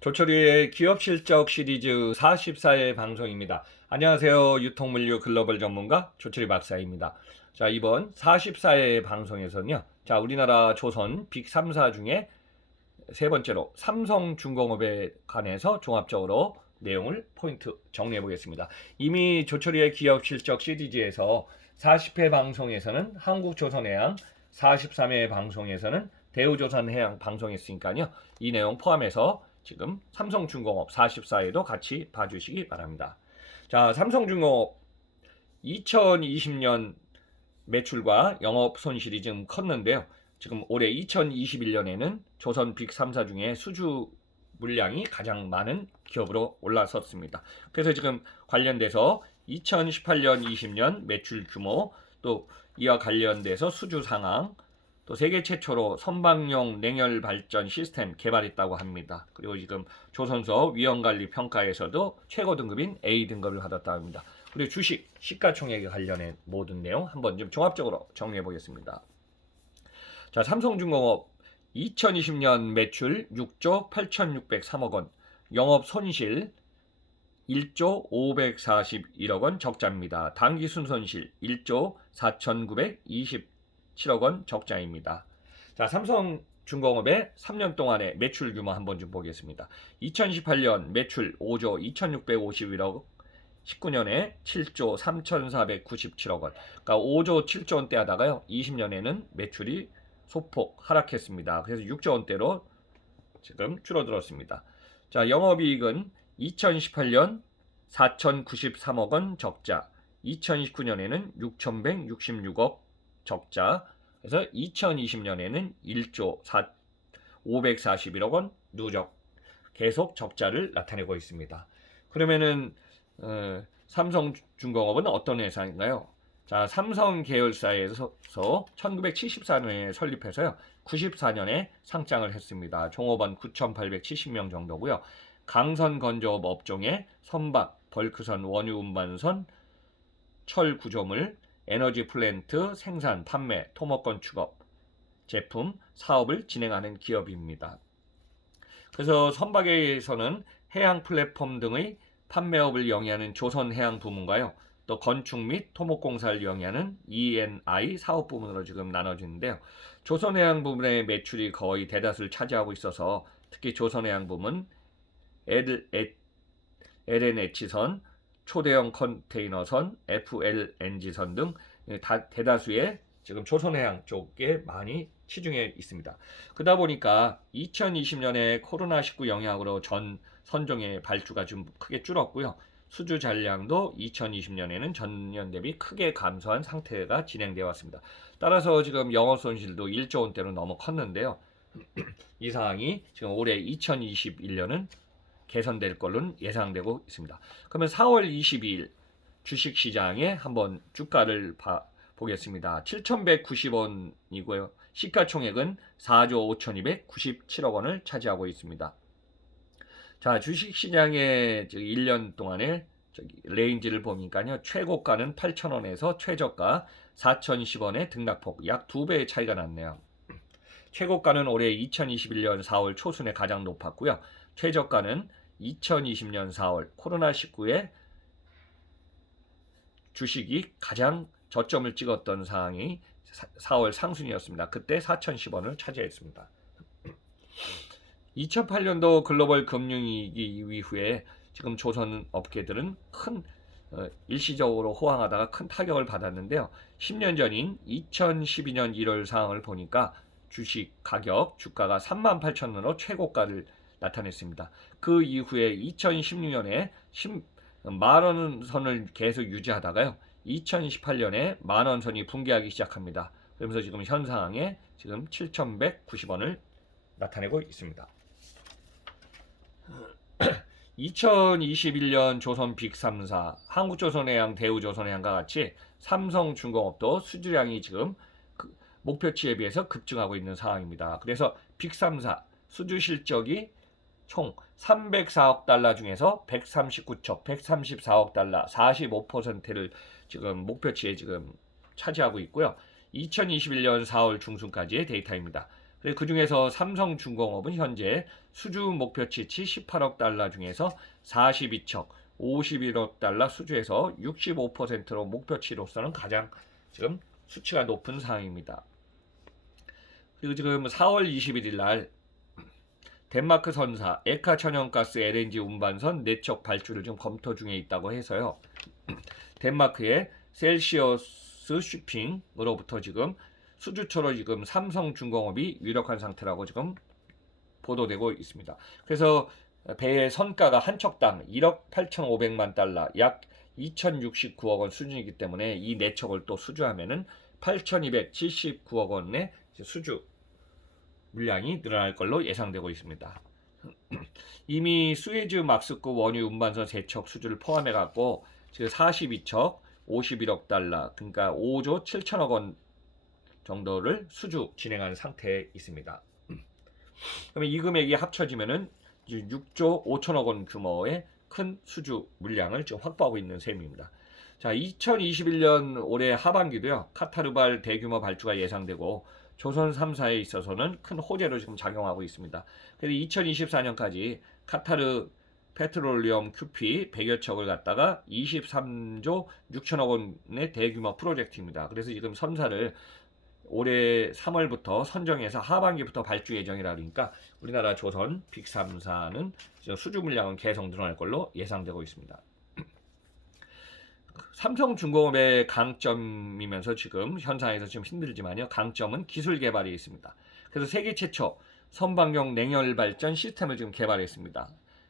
조철이의 기업 실적 시리즈 44회 방송입니다. 안녕하세요. 유통물류 글로벌 전문가 조철이 박사입니다. 자, 이번 44회 방송에서는요. 자, 우리나라 조선 빅 3사 중에 세 번째로 삼성중공업에 관해서 종합적으로 내용을 포인트 정리해 보겠습니다. 이미 조철이의 기업 실적 시리즈에서 40회 방송에서는 한국조선해양, 43회 방송에서는 대우조선해양 방송했으니까요. 이 내용 포함해서 지금 삼성중공업 44회도 같이 봐주시기 바랍니다. 자, 삼성중공업 2020년 매출과 영업 손실이 좀 컸는데요. 지금 올해 2021년에는 조선 빅 3사 중에 수주 물량이 가장 많은 기업으로 올라섰습니다. 그래서 지금 관련돼서 2018년 20년 매출 규모, 또 이와 관련돼서 수주 상황, 또 세계 최초로 선박용 냉열 발전 시스템 개발했다고 합니다. 그리고 지금 조선소 위험관리 평가에서도 최고 등급인 A 등급을 받았다고 합니다. 그리고 주식 시가총액에 관련된 모든 내용 한번 좀 종합적으로 정리해 보겠습니다. 자, 삼성중공업 2020년 매출 6조 8,603억 원, 영업 손실 1조 541억 원 적자입니다. 당기 순손실 1조 4,927억 원 적자입니다. 자, 삼성중공업의 3년 동안의 매출 규모 한번 좀 보겠습니다. 2018년 매출 5조 2,651억, 19년에 7조 3,497억 원, 그러니까 5조 7조 원대 하다가요, 20년에는 매출이 소폭 하락했습니다. 그래서 6조 원대로 지금 줄어들었습니다. 자, 영업이익은 2018년 4,093억 원 적자, 2019년에는 6,166억 적자, 그래서 2020년에는 1조 541억 원 누적, 계속 적자를 나타내고 있습니다. 그러면은 삼성중공업은 어떤 회사인가요? 자, 삼성 계열사에서 1974년에 설립해서요, 94년에 상장을 했습니다. 종업원 9,870명 정도고요. 강선 건조업 업종에 선박, 벌크선, 원유 운반선, 철 구조물, 에너지 플랜트, 생산, 판매, 토목건 축업, 제품, 사업을 진행하는 기업입니다. 그래서 선박에서는 해양 플랫폼 등의 판매업을 영위하는 조선해양 부문과요, 또 건축 및 토목공사를 영위하는 E&I 사업 부문으로 지금 나눠지는데요. 조선해양 부문의 매출이 거의 대다수를 차지하고 있어서 특히 조선해양 부문 LNH선, 초대형 컨테이너선, FLNG선 등 대다수의 지금 조선해양 쪽에 많이 치중해 있습니다. 그러다 보니까 2020년에 코로나19 영향으로 전 선종의 발주가 좀 크게 줄었고요. 수주 잔량도 2020년에는 전년 대비 크게 감소한 상태가 진행되어 왔습니다. 따라서 지금 영업 손실도 1조 원대로 너무 컸는데요. 이 상황이 지금 올해 2021년은 개선될 걸로 예상되고 있습니다. 그러면 4월 22일 주식시장에 한번 주가를 보겠습니다. 7,190원이고요. 시가총액은 4조 5,297억 원을 차지하고 있습니다. 자, 주식시장의 1년 동안의 레인지를 보니까요, 최고가는 8,000원에서 최저가 4,010원의 등락폭 약 2배의 차이가 났네요. 최고가는 올해 2021년 4월 초순에 가장 높았고요. 최저가는 2020년 4월 코로나19에 주식이 가장 저점을 찍었던 상황이 4월 상순이었습니다. 그때 4,010원을 차지했습니다. 2008년도 글로벌 금융위기 이후에 지금 조선 업계들은 큰 일시적으로 호황하다가 큰 타격을 받았는데요. 10년 전인 2012년 1월 상황을 보니까 주식 가격, 주가가 38,000원으로 최고가를 나타냈습니다. 그 이후에 2016년에 만원 선을 계속 유지하다가요, 2018년에 만원 선이 붕괴하기 시작합니다. 그러면서 지금 현 상황에 지금 7,190원을 나타내고 있습니다. 2021년 조선 빅 3사, 한국조선해양, 대우조선해양과 같이 삼성중공업도 수주량이 지금 목표치에 비해서 급증하고 있는 상황입니다. 그래서 빅 3사 수주 실적이 총 304억 달러 중에서 139척, 134억 달러, 45%를 지금 목표치에 지금 차지하고 있고요. 2021년 4월 중순까지의 데이터입니다. 그 중에서 삼성중공업은 현재 수주 목표치 18억 달러 중에서 42척, 51억 달러 수주에서 65%로 목표치로서는 가장 지금 수치가 높은 상황입니다. 그리고 지금 4월 21일 날 덴마크 선사 에카 천연가스 LNG 운반선 4척 발주를 지금 검토 중에 있다고 해서요. 덴마크의 셀시어스 쇼핑으로부터 지금 수주처로 지금 삼성중공업이 유력한 상태라고 지금 보도되고 있습니다. 그래서 배의 선가가 한 척당 1억 8,500만 달러, 약 2,069억 원 수준이기 때문에 이 4척을 또 수주하면은 8,279억 원의 수주 물량이 늘어날 걸로 예상되고 있습니다. 이미 수에즈 막스급 원유 운반선 3척 수주를 포함해 갖고 지금 42척 51억 달러, 그러니까 5조 7천억 원 정도를 수주 진행하는 상태에 있습니다. 그러면 이 금액이 합쳐지면은 6조 5천억 원 규모의 큰 수주 물량을 지금 확보하고 있는 셈입니다. 자, 2021년 올해 하반기도요. 카타르발 대규모 발주가 예상되고 조선 3사에 있어서는 큰 호재로 지금 작용하고 있습니다. 그래서 2024년까지 카타르 페트롤리엄 QP 100여 척을 갖다가 23조 6천억 원의 대규모 프로젝트입니다. 그래서 지금 선사를 올해 3월부터 선정해서 하반기부터 발주 예정이라 그러니까 우리나라 조선 빅3사는 수주 물량은 계속 늘어날 걸로 예상되고 있습니다. 삼성중공업의 강점이면서 지금 현상에서 좀 힘들지만요. 강점은 기술 개발이 있습니다. 그래서 세계 최초 선박용 냉열 발전 시스템을 지금 개발했습니다.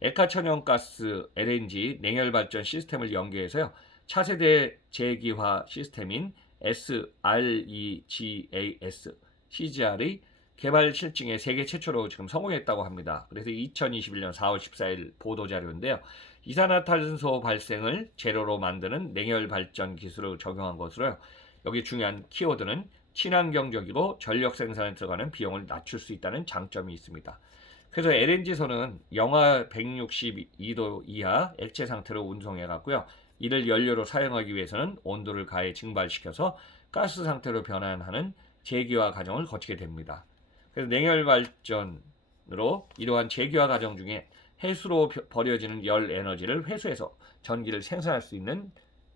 에카 천연가스 LNG 냉열 발전 시스템을 연계해서요. 차세대 제기화 시스템인 SREGAS CGR의 개발 실증에 세계 최초로 지금 성공했다고 합니다. 그래서 2021년 4월 14일 보도 자료인데요. 이산화탄소 발생을 재료로 만드는 냉열 발전 기술을 적용한 것으로요. 여기 중요한 키워드는 친환경적이고 전력 생산에 들어가는 비용을 낮출 수 있다는 장점이 있습니다. 그래서 LNG선은 영하 162도 이하 액체 상태로 운송해 갔고요. 이를 연료로 사용하기 위해서는 온도를 가해 증발시켜서 가스 상태로 변환하는 제기화 과정을 거치게 됩니다. 그래서 냉열 발전으로 이러한 제기화 과정 중에 해수로 버려지는 열 에너지를 회수해서 전기를 생산할 수 있는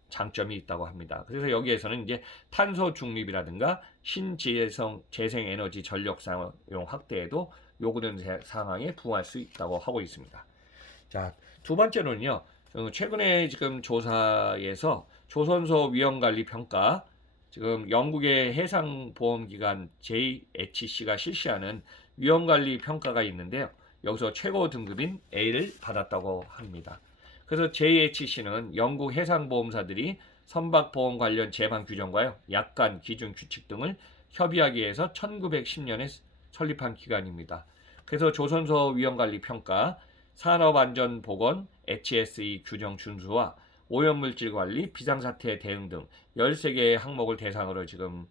장점이 있다고 합니다. 그래서 여기에서는 이제 탄소 중립이라든가 신재생 에너지 전력 사용 확대에도 요구되는 상황에 부응할 수 있다고 하고 있습니다. 자, 두 번째로는요. 최근에 지금 조사에서 조선소 위험관리 평가 지금 영국의 해상보험기관 JHC가 실시하는 위험관리 평가가 있는데요. 여기서 최고 등급인 A를 받았다고 합니다. 그래서 JHC는 영국 해상보험사들이 선박보험 관련 제반 규정과요. 약관, 기준, 규칙 등을 협의하기 위해서 1910년에 설립한 기관입니다. 그래서 조선소 위험관리 평가, 산업안전보건, HSE 규정 준수와 오염물질 관리, 비상사태 대응 등 13개의 항목을 대상으로 지금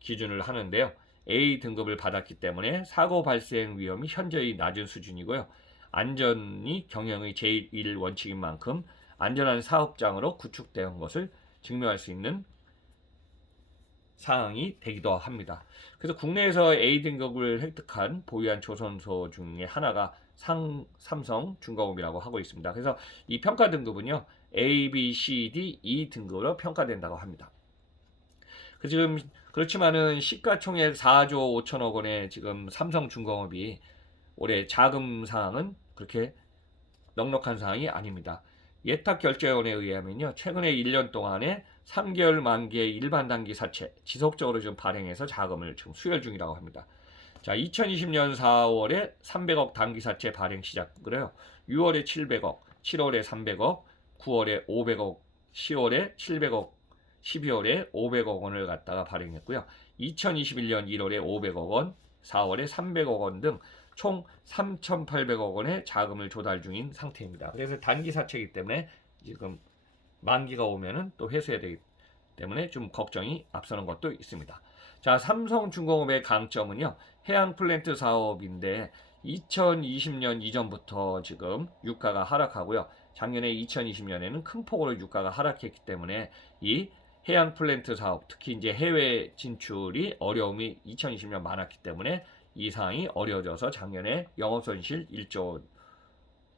기준을 하는데요. A 등급을 받았기 때문에 사고 발생 위험이 현저히 낮은 수준이고요. 안전이 경영의 제1 원칙인 만큼 안전한 사업장으로 구축되는 것을 증명할 수 있는 사항이 되기도 합니다. 그래서 국내에서 A 등급을 획득한 보유한 조선소 중에 하나가 삼성중공업이라고 하고 있습니다. 그래서 이 평가 등급은요. A, B, C, D, E 등급으로 평가된다고 합니다. 지금 그렇지만은 시가총액 4조 5천억 원의 지금 삼성중공업이 올해 자금 상황은 그렇게 넉넉한 상황이 아닙니다. 예탁결제원에 의하면요. 최근에 1년 동안에 3개월 만기의 일반 단기 사채 지속적으로 지금 발행해서 자금을 지금 수혈 중이라고 합니다. 자, 2020년 4월에 300억 단기 사채 발행 시작을 해요. 6월에 700억, 7월에 300억, 9월에 500억, 10월에 700억, 12월에 500억 원을 갖다가 발행했고요. 2021년 1월에 500억 원, 4월에 300억 원 등 총 3,800억 원의 자금을 조달 중인 상태입니다. 그래서 단기 사채이기 때문에 지금 만기가 오면은 또 회수해야 되기 때문에 좀 걱정이 앞서는 것도 있습니다. 자, 삼성중공업의 강점은요. 해양 플랜트 사업인데 2020년 이전부터 지금 유가가 하락하고요. 작년에 2020년에는 큰 폭으로 유가가 하락했기 때문에 이 해양 플랜트 사업, 특히 이제 해외 진출이 어려움이 2020년 많았기 때문에 이 상황이 어려워져서 작년에 영업손실 1조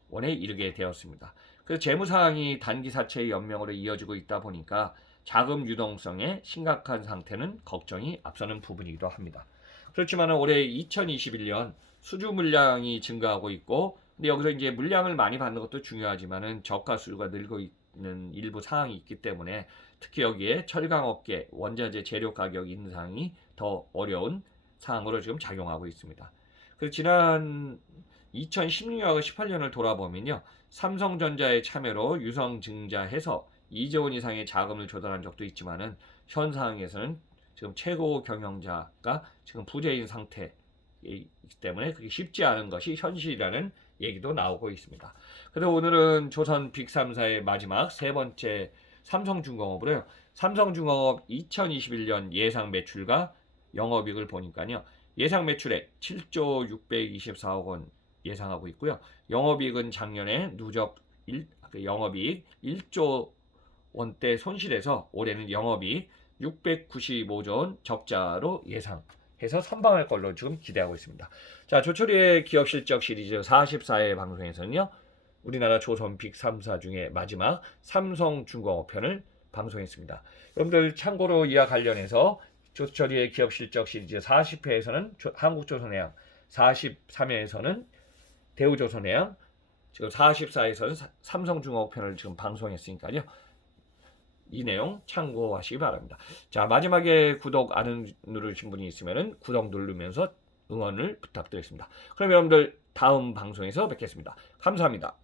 원에 이르게 되었습니다. 그래서 재무 상황이 단기 사채의 연명으로 이어지고 있다 보니까 자금 유동성의 심각한 상태는 걱정이 앞서는 부분이기도 합니다. 그렇지만 올해 2021년 수주 물량이 증가하고 있고, 근데 여기서 이제 물량을 많이 받는 것도 중요하지만은 저가 수주가 늘고 있는 일부 상황이 있기 때문에 특히 여기에 철강업계 원자재 재료 가격 인상이 더 어려운 상황으로 지금 작용하고 있습니다. 그래서 지난 2016년과 18년을 돌아보면요, 삼성전자의 참여로 유성증자해서 2조 원 이상의 자금을 조달한 적도 있지만은 현 상황에서는 지금 최고 경영자가 지금 부재인 상태이기 때문에 그게 쉽지 않은 것이 현실이라는 얘기도 나오고 있습니다. 그래서 오늘은 조선 빅3사의 마지막 세 번째 삼성중공업으로요. 삼성중공업 2021년 예상 매출과 영업이익을 보니까요. 예상 매출액 7조 624억 원 예상하고 있고요. 영업이익은 작년에 누적 영업이익 1조 원대 손실해서 올해는 영업이익 695조 원 적자로 예상해서 선방할 걸로 지금 기대하고 있습니다. 자, 조철이의 기업 실적 시리즈 44회 방송에서는요. 우리나라 조선 빅 3사 중에 마지막 삼성중공업 편을 방송했습니다. 여러분들 참고로 이와 관련해서 조철이의 기업 실적 시리즈 40회에서는 한국조선해양, 43회에서는 대우조선해양, 지금 44에서는 삼성중공업 편을 지금 방송했으니까요. 이 내용 참고하시기 바랍니다. 자, 마지막에 구독 안 누르신 분이 있으면 구독 누르면서 응원을 부탁드리겠습니다. 그럼 여러분들 다음 방송에서 뵙겠습니다. 감사합니다.